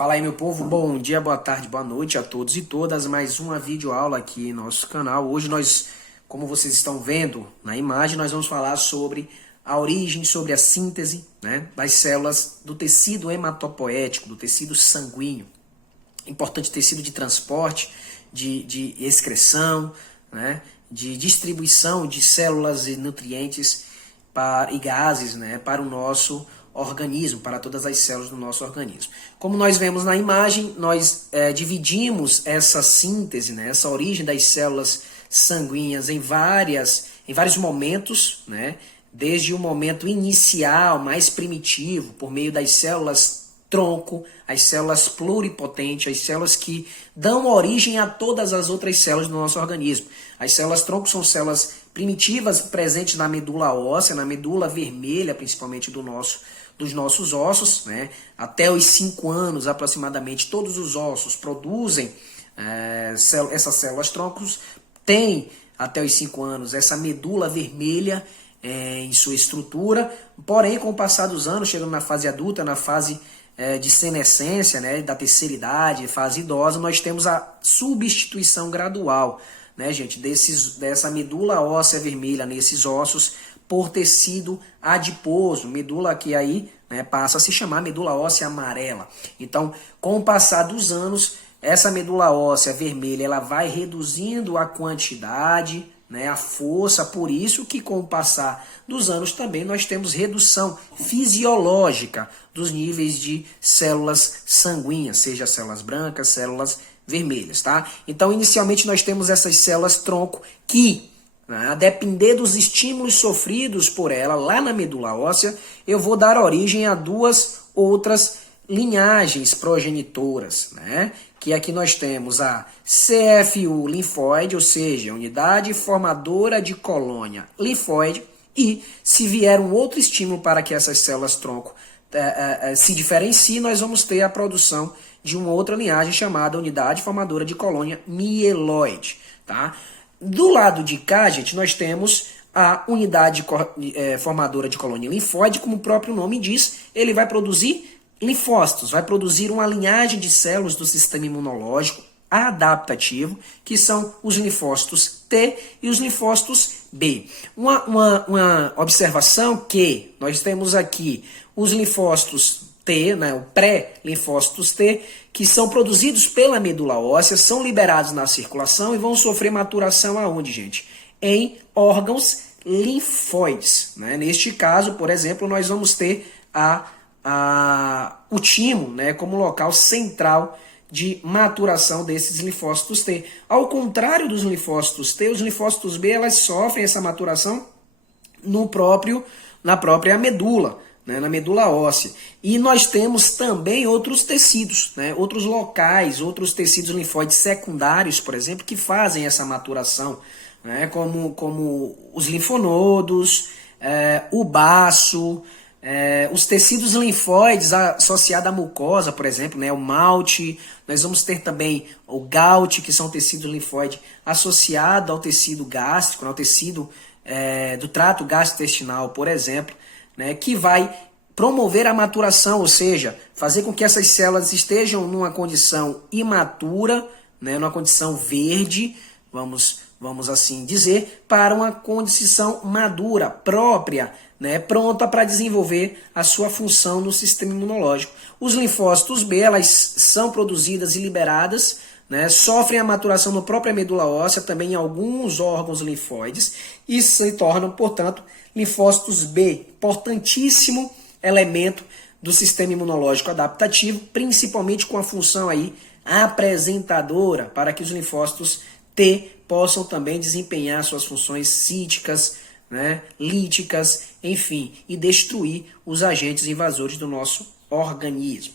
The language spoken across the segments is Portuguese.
Fala aí, meu povo, bom dia, boa tarde, boa noite a todos e todas. Mais uma videoaula aqui no nosso canal. Hoje nós, como vocês estão vendo na imagem, nós vamos falar sobre a origem, sobre a síntese, das células do tecido hematopoético, do tecido sanguíneo. Importante tecido de transporte, de excreção, de distribuição de células e nutrientes e gases, para o nosso organismo, para todas as células do nosso organismo. Como nós vemos na imagem, nós dividimos essa síntese, essa origem das células sanguíneas em vários momentos, desde o momento inicial, mais primitivo, por meio das células tronco, as células pluripotentes, as células que dão origem a todas as outras células do nosso organismo. As células tronco são células primitivas presentes na medula óssea, na medula vermelha, principalmente dos nossos ossos, até os 5 anos aproximadamente, todos os ossos produzem essas células troncos, tem até os 5 anos essa medula vermelha em sua estrutura, porém com o passar dos anos, chegando na fase adulta, na fase de senescência, da terceira idade, fase idosa, nós temos a substituição gradual, gente, dessa medula óssea vermelha nesses ossos por tecido adiposo, medula que aí passa a se chamar medula óssea amarela. Então, com o passar dos anos, essa medula óssea vermelha ela vai reduzindo a quantidade, a força, por isso que com o passar dos anos também nós temos redução fisiológica dos níveis de células sanguíneas, seja células brancas, células vermelhas, tá? Então, inicialmente nós temos essas células tronco que, a depender dos estímulos sofridos por ela lá na medula óssea, eu vou dar origem a duas outras linhagens progenitoras, que aqui nós temos a CFU linfóide, ou seja, unidade formadora de colônia linfóide, e se vier um outro estímulo para que essas células tronco se diferenciem, nós vamos ter a produção de uma outra linhagem chamada unidade formadora de colônia mieloide, tá? Do lado de cá, gente, nós temos a unidade formadora de colônia linfóide, como o próprio nome diz, ele vai produzir linfócitos, vai produzir uma linhagem de células do sistema imunológico adaptativo, que são os linfócitos T e os linfócitos B. Uma observação que nós temos aqui os linfócitos T, o pré-linfócitos T, que são produzidos pela medula óssea, são liberados na circulação e vão sofrer maturação aonde, gente? Em órgãos linfóides. Neste caso, por exemplo, nós vamos ter o timo como local central de maturação desses linfócitos T. Ao contrário dos linfócitos T, os linfócitos B elas sofrem essa maturação na própria medula, na medula óssea. E nós temos também outros tecidos, outros locais, outros tecidos linfóides secundários, por exemplo, que fazem essa maturação, como os linfonodos, o baço, os tecidos linfóides associados à mucosa, por exemplo, o malte. Nós vamos ter também o GALT, que são tecidos linfóides associados ao tecido gástrico, ao tecido do trato gastrointestinal, por exemplo, que vai promover a maturação, ou seja, fazer com que essas células estejam numa condição imatura, numa condição verde, vamos assim dizer, para uma condição madura, própria, pronta para desenvolver a sua função no sistema imunológico. Os linfócitos B, elas são produzidas e liberadas, sofrem a maturação na própria medula óssea, também em alguns órgãos linfóides, e se tornam, portanto, linfócitos B, importantíssimo elemento do sistema imunológico adaptativo, principalmente com a função aí apresentadora, para que os linfócitos T possam também desempenhar suas funções cíticas, líticas, enfim, e destruir os agentes invasores do nosso organismo.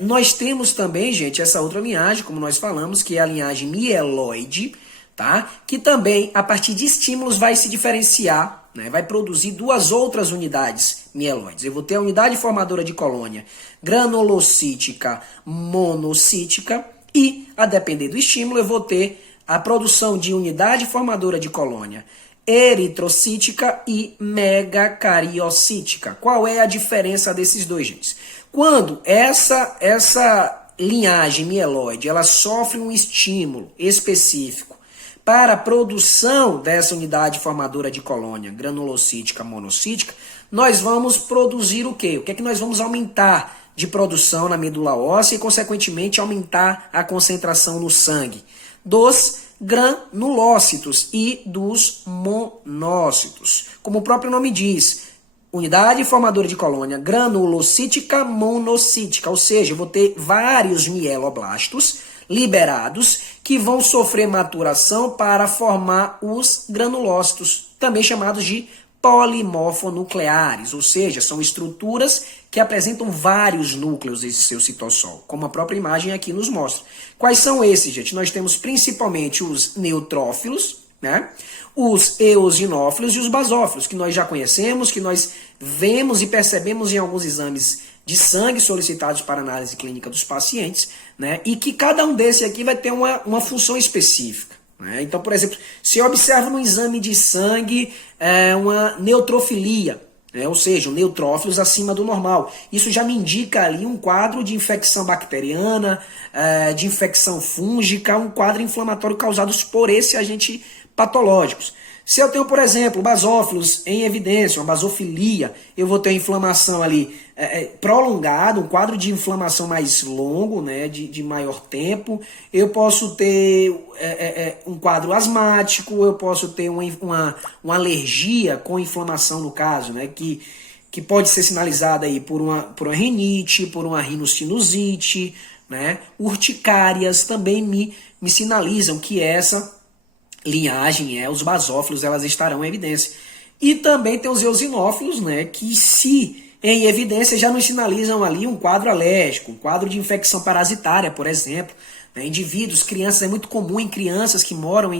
Nós temos também, gente, essa outra linhagem, como nós falamos, que é a linhagem mieloide, tá? Que também, a partir de estímulos, vai se diferenciar, vai produzir duas outras unidades mieloides. Eu vou ter a unidade formadora de colônia granulocítica monocítica e, a depender do estímulo, eu vou ter a produção de unidade formadora de colônia eritrocítica e megacariocítica. Qual é a diferença desses dois genes? Quando essa linhagem mieloide ela sofre um estímulo específico para a produção dessa unidade formadora de colônia granulocítica monocítica, nós vamos produzir o quê? O que é que nós vamos aumentar de produção na medula óssea e, consequentemente, aumentar a concentração no sangue? Dos granulócitos e dos monócitos. Como o próprio nome diz, unidade formadora de colônia granulocítica monocítica, ou seja, eu vou ter vários mieloblastos liberados que vão sofrer maturação para formar os granulócitos, também chamados de polimorfonucleares, ou seja, são estruturas que apresentam vários núcleos desse seu citossol, como a própria imagem aqui nos mostra. Quais são esses, gente? Nós temos principalmente os neutrófilos, né? Os eosinófilos e os basófilos, que nós já conhecemos, que nós vemos e percebemos em alguns exames de sangue solicitados para análise clínica dos pacientes, né? E que cada um desses aqui vai ter uma função específica. Né? Então, por exemplo, se eu observo no exame de sangue uma neutrofilia, né? Ou seja, neutrófilos acima do normal, isso já me indica ali um quadro de infecção bacteriana, de infecção fúngica, um quadro inflamatório causado por esse agente patológicos. Se eu tenho, por exemplo, basófilos em evidência, uma basofilia, eu vou ter inflamação ali prolongada, um quadro de inflamação mais longo, né, de maior tempo. Eu posso ter um quadro asmático, eu posso ter uma alergia com inflamação, no caso, né, que pode ser sinalizada aí por uma rinite, por uma rinocinusite, né. Urticárias também me sinalizam que essa linhagem, os basófilos, elas estarão em evidência. E também tem os eosinófilos, né, que se em evidência já nos sinalizam ali um quadro alérgico, um quadro de infecção parasitária, por exemplo. Né, indivíduos, crianças, é muito comum em crianças que moram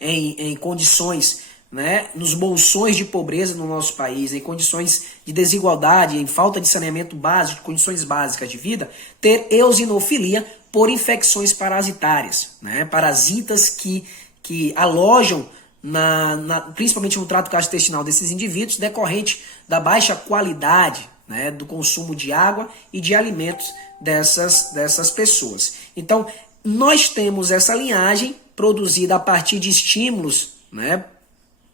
em condições, né, nos bolsões de pobreza no nosso país, em condições de desigualdade, em falta de saneamento básico, de condições básicas de vida, ter eosinofilia por infecções parasitárias, né, parasitas que alojam principalmente no trato gastrointestinal desses indivíduos, decorrente da baixa qualidade, né, do consumo de água e de alimentos dessas pessoas. Então, nós temos essa linhagem produzida a partir de estímulos, né,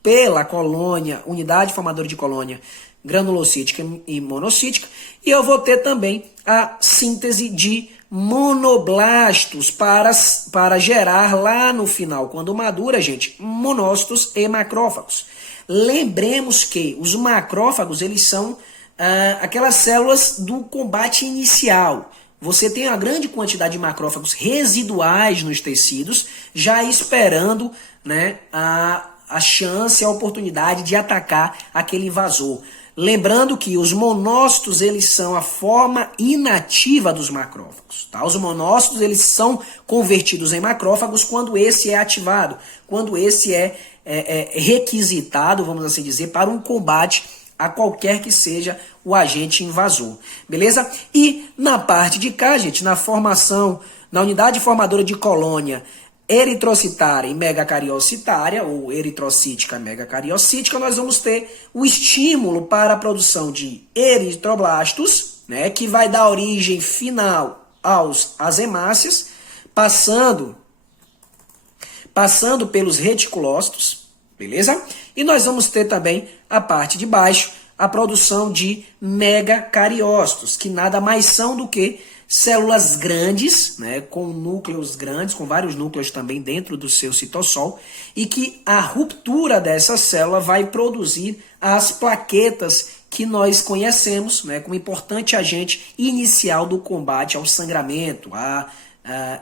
pela colônia, unidade formadora de colônia granulocítica e monocítica, e eu vou ter também a síntese de monoblastos para gerar lá no final, quando madura, gente, monócitos e macrófagos. Lembremos que os macrófagos, eles são aquelas células do combate inicial. Você tem uma grande quantidade de macrófagos residuais nos tecidos, já esperando, né, a chance, a oportunidade de atacar aquele invasor. Lembrando que os monócitos, eles são a forma inativa dos macrófagos. Tá? Os monócitos, eles são convertidos em macrófagos quando esse é ativado, quando esse é requisitado, vamos assim dizer, para um combate a qualquer que seja o agente invasor. Beleza? E na parte de cá, gente, na formação, na unidade formadora de colônia eritrocitária e megacariocitária, ou eritrocítica e megacariocítica, nós vamos ter o estímulo para a produção de eritroblastos, né, que vai dar origem final às hemácias, passando pelos reticulócitos, beleza? E nós vamos ter também a parte de baixo, a produção de megacariócitos, que nada mais são do que células grandes, né, com núcleos grandes, com vários núcleos também dentro do seu citossol, e que a ruptura dessa célula vai produzir as plaquetas que nós conhecemos, né, como importante agente inicial do combate ao sangramento,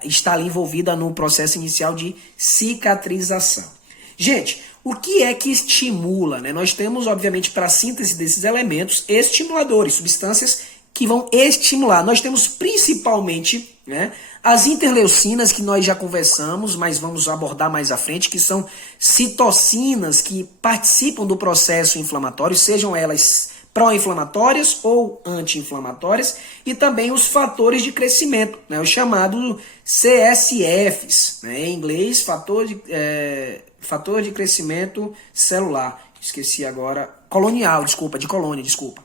está ali envolvida no processo inicial de cicatrização. Gente, o que é que estimula? Né? Nós temos, obviamente, para a síntese desses elementos, estimuladores, substâncias que vão estimular. Nós temos principalmente, né, as interleucinas, que nós já conversamos, mas vamos abordar mais à frente, que são citocinas que participam do processo inflamatório, sejam elas pró-inflamatórias ou anti-inflamatórias, e também os fatores de crescimento, né, os chamados CSFs, né, em inglês, fator de crescimento celular. Esqueci agora. De colônia, desculpa.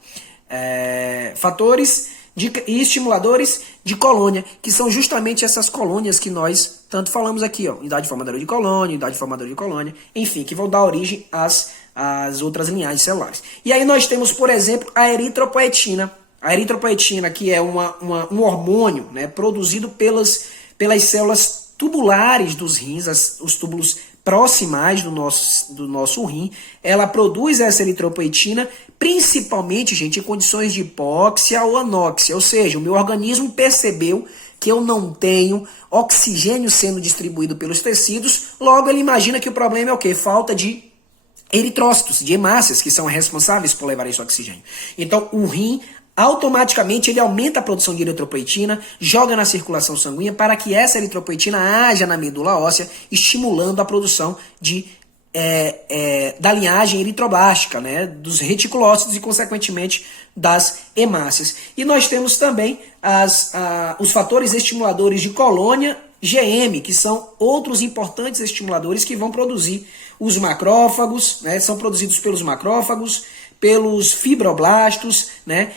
Fatores e estimuladores de colônia, que são justamente essas colônias que nós tanto falamos aqui, ó, unidade formadora de colônia, unidade formadora de colônia, enfim, que vão dar origem às outras linhagens celulares. E aí nós temos, por exemplo, a eritropoetina. A eritropoetina, que é um hormônio, né, produzido pelas células tubulares dos rins, os túbulos proximais do nosso rim, ela produz essa eritropoetina, principalmente, gente, em condições de hipóxia ou anóxia, ou seja, o meu organismo percebeu que eu não tenho oxigênio sendo distribuído pelos tecidos, logo ele imagina que o problema é o quê? Falta de eritrócitos, de hemácias, que são responsáveis por levar esse oxigênio. Então, o rim automaticamente ele aumenta a produção de eritropoetina, joga na circulação sanguínea para que essa eritropoetina haja na medula óssea, estimulando a produção da linhagem eritroblástica, né, dos reticulócitos e, consequentemente, das hemácias. E nós temos também os fatores estimuladores de colônia GM, que são outros importantes estimuladores que vão produzir os macrófagos, né, são produzidos pelos macrófagos, pelos fibroblastos, né,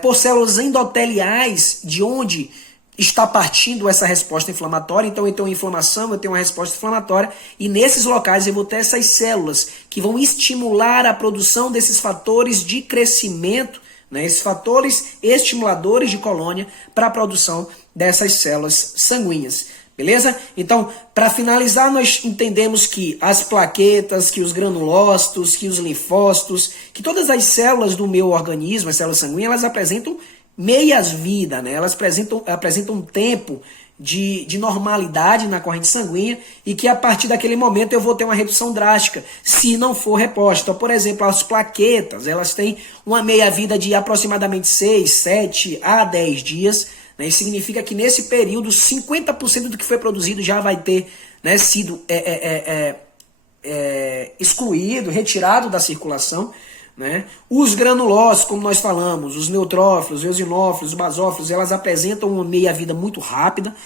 por células endoteliais, de onde está partindo essa resposta inflamatória. Então eu tenho inflamação, eu tenho uma resposta inflamatória, e nesses locais eu vou ter essas células que vão estimular a produção desses fatores de crescimento, né, esses fatores estimuladores de colônia para a produção dessas células sanguíneas. Beleza? Então, para finalizar, nós entendemos que as plaquetas, que os granulócitos, que os linfócitos, que todas as células do meu organismo, as células sanguíneas, elas apresentam meias-vida, né? Elas apresentam um tempo de normalidade na corrente sanguínea, e que a partir daquele momento eu vou ter uma redução drástica, se não for reposta. Então, por exemplo, as plaquetas, elas têm uma meia-vida de aproximadamente 6, 7 a 10 dias, né? Isso significa que nesse período 50% do que foi produzido já vai ter, né, sido excluído, retirado da circulação, né? Os granulócitos, como nós falamos, os neutrófilos, os eosinófilos, os basófilos, elas apresentam uma meia-vida muito rápida,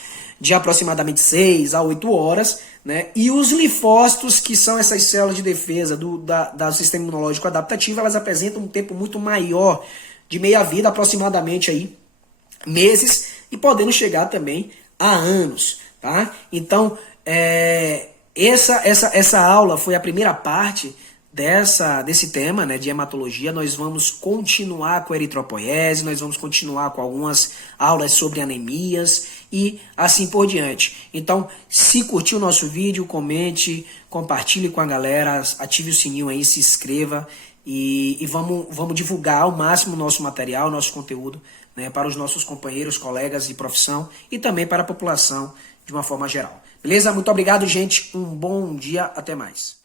de aproximadamente 6 a 8 horas, né? E os linfócitos, que são essas células de defesa do sistema imunológico adaptativo, elas apresentam um tempo muito maior de meia-vida, aproximadamente aí meses, e podendo chegar também a anos, tá? Então, essa aula foi a primeira parte desse tema, né, de hematologia. Nós vamos continuar com a eritropoiese, nós vamos continuar com algumas aulas sobre anemias e assim por diante. Então, se curtiu o nosso vídeo, comente, compartilhe com a galera, ative o sininho aí, se inscreva e vamos divulgar ao máximo o nosso material, nosso conteúdo, né, para os nossos companheiros, colegas de profissão e também para a população de uma forma geral. Beleza? Muito obrigado, gente. Um bom dia. Até mais.